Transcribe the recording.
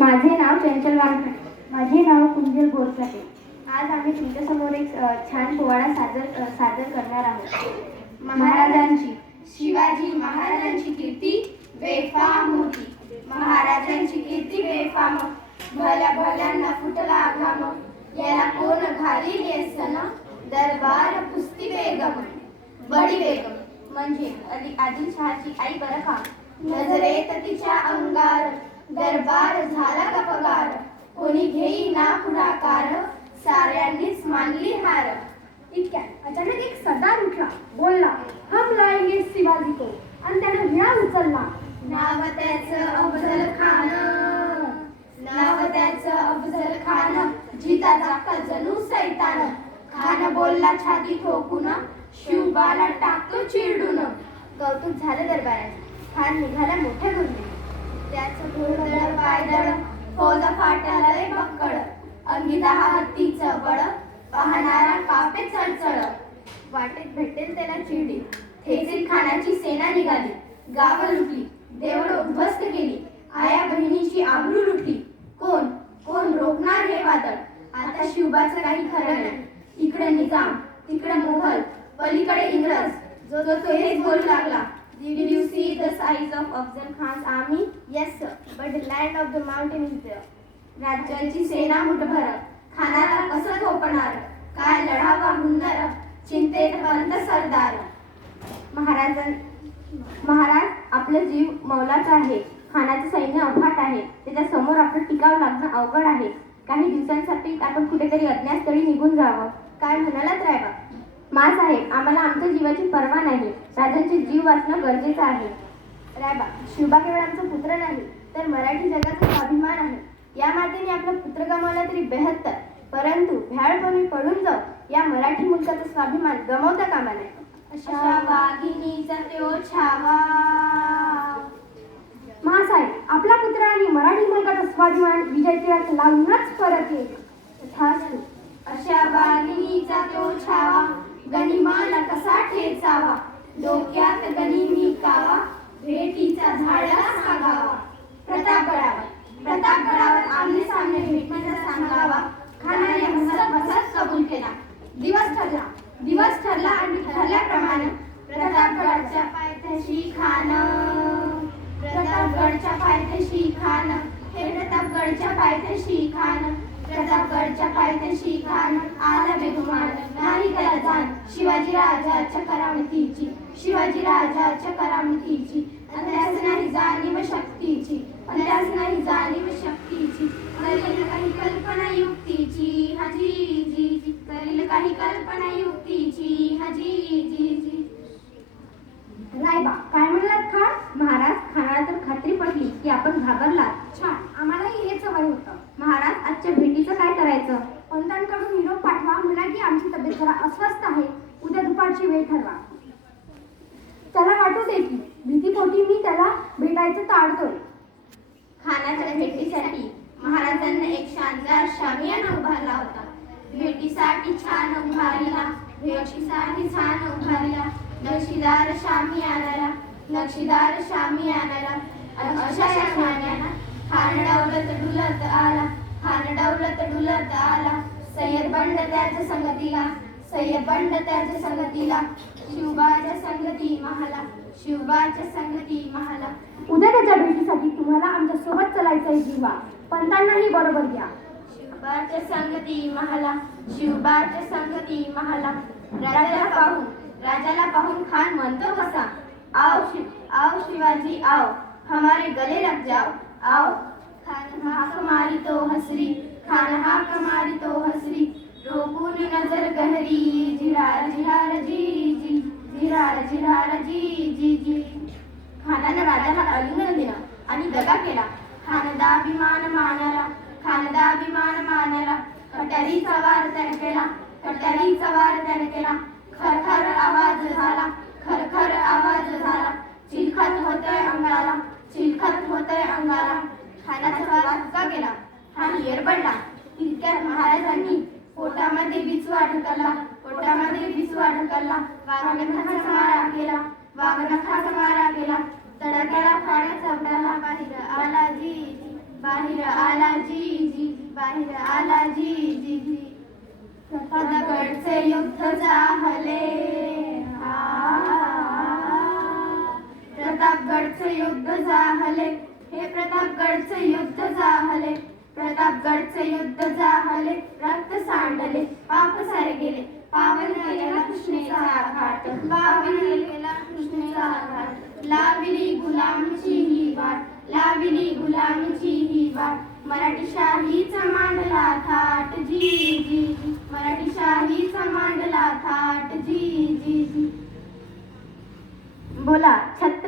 माझे नाव चंचल वानखडे माझे नाव कुंजल बोरकाटे आज आम्ही तुमच्यासमोर एक छान पोवाडा सादर सादर करणार आहोत. महाराजांची. शिवाजी महाराजांची कीर्ती बेफाम होती महाराजांची कीर्ती बेफाम भल्या भल्यांना फुटला घाम याला कोण घालील सण दरबार पुस्ती बेगम बडी बेगम. म्हणजे आदि आदिलशहाची आई बरं का नजरेत तिच्या अंगार दरबार झाला का पगार? कोणी घेई ना पुढाकार साऱ्यांनीच मानली हार. इतक्यात अचानक एक सरदार उठला बोलला हम लाएंगे शिवाजी को. आणि त्यानं विळा उचलला. नाव त्याचं अफजल खान. नाव त्याचं अफजल खान. जिता जाका जणू सैतान. खान बोलला छाती ठोकून शिवबाला टाकतो चिरडून. कौतुक झालं दरबाराचे खान निघाला मोठ्या गुंडी त्याचं घोडदळ पायदळ फौजा फाटालय पक्कड अंगी दहा हत्तीचं बळ पाहणारा कापे चळचळ. वाटेत भेटेल त्याला चिडी. थेसील खानाची सेना निघाली. गाव लुटली. देवळ उद्ध्वस्त केली. आया बहिणीची आबरू लुटली. कोण? कोण रोखणार हे वादळ? आता शिवबाचं काही खरं नाही. इकडे निजाम तिकडे मोहल पलीकडे इंग्रज जो जो तो हेच बोलू लागला. Did you see the size of Afzal Khan's army? Yes sir. But the land of the mountain is there. राज्याची सेना मुठभर. खानाला कसं झोपणार काय लढावा हुंदर चिंतेत बंद सरदार. महाराजां महाराज आपलं जीव मौलाचा आहे. खानाचं सैन्य अफाट आहे. त्याच्यासमोर आपलं टिकाव लागणं अवघड आहे. काही दिवसांसाठी आपण कुठेतरी अज्ञातस्थळी निघून जावं. काय म्हणालात रायबा? मा साहेब आम्हाला आमच्या जीवाची पर्वा नाही. राजांचे जीव वाचणं गरजेचं आहे. रायबा शिवबा केवळ आमचा पुत्र नाही तर मराठी जगाचा स्वाभिमान आहे. या मातेने आपला पुत्र गमावला तरी बेहत्तर. परंतु भ्याळपणे पडून जाऊ या मराठी मुलकाचा स्वाभिमान गमावता कामा नये. अशा वाघिणीचा तो छावा. महासाहेब आपला पुत्र आणि मराठी मुलगाचा स्वाभिमान विजय तिळात लावूनच परत येईल. अशा अशा वाघिणीचा तो छावा गनिमाला कसा ठेचावा? डोक्यात गनिमी कावा भेटीचा झाडा सांगावा. प्रतापगडावर प्रतापगडावर आमने सामने भेटण्याचा सांगावा. खानाने हसत हसत कबूल केला. दिवस ठरला दिवस ठरला आणि ठरल्याप्रमाणे प्रतापगडाच्या पायथ्याशी खान प्रतापगडच्या पायथ्याशी खान हे प्रतापगडच्या पायथ्याशी खान प्रतापगडच्या पायथ्याशी खान आला बेगुमान नाही त्याला जाण शिवाजी राजाच्या करामतीची शिवाजी राजाच्या करामतीची त्यास नाही जाणीव शक्तीची त्यास नाही जाणीव शक्तीची करील काही कल्पना युक्तीची हाजी जी जी करील काही कल्पना युक्तीची हाजी जी जी. रायबा काय म्हणलात खान? महाराज खानाला तर खात्री पटली की आपण घाबरलात. छान आम्हालाही हेच हवं होतं. महाराज आजच्या करायचं. पंतांकडून निरोप पाठवा. म्हणा की आमची तब्येत जरा अस्वस्थ आहे. उद्या दुपारची वेळ ठरवा. त्याला वाटू दे की भीतीपोटी मी त्याला भेटायचं ताडतोय. खानाच्या भेटीसाठी महाराजांना एक शानदार शामियाना उभारला होता. भेटीसाठी छान उभारला भेटीसाठी छान उभारला. नक्षीदार शामियानाला नक्षीदार शामियानाला. आणि अशा खाण्याला खान डौलत डुलत आला. खान डौलत डुलत आला सय्यद बंड त्याच्या संगतीला सय्यद बंड त्याच्या संगतीला शिवबाच्या संगती महाला शिवबाच्या संगती महाला. उद्या त्याच्या भेटीसाठी तुम्हाला आमच्यासोबत चालायचंय जीवा. पंतांनाही बरोबर घ्या. शिवबाच्या संगती महाला शिवबाच्या संगती महाला. राजाला पाहून राजाला पाहून खान म्हणतो कसा आओ शिव आओ शिवाजी आओ. हमारे गले लग जाओ. आओ. खान हाक तो हसरी खान कमारी तो हसरी. रोकून नजर गहरी झिरार जिरार जी जी जिरार जिरार जी जी जी. खानानं राजाला आलिंगन दिला आणि दगा केला. खानदाभिमान मानाला खानदाभिमान मानाला. कटारीचा वार त्याने केला कटारीचा वार त्याने केला. खरखर आवाज झाला खरखर आवाज झाला. चिलखत होतय अंगाला चिलखत होतय अंगाला. खानाचा भाग हुका गेला. हा नियर पडला. तितक्यात महाराजांनी पोटामध्ये बिचवा ढकलला पोटामध्ये बिचवा ढकलला वाघनखाचा मारा केला. वाघनखाचा मारा केला. तडक्याला पाण्याचा उडाला बाहेर आला जी बाहेर आला जी जी. बाहेर आला जी जी जी. प्रतापगडचे युद्ध झाले प्रतापगडचे युद्ध झाले प्रतापगडचे युद्ध झाले. प्रतापगडचे युद्ध झाले. रक्त सांडले. पाप सारे गेले. पावन केलेला कृष्णेचा घाट. पावन केलेला कृष्णेचा घाट. लाविली गुलामची ही वाट. लाविली गुलामची ही वाट. मराठी शाहीचा मांडला थाट. जी जी. जी मराठी शाहीचा मांडला थाट. जी जी जी. बोला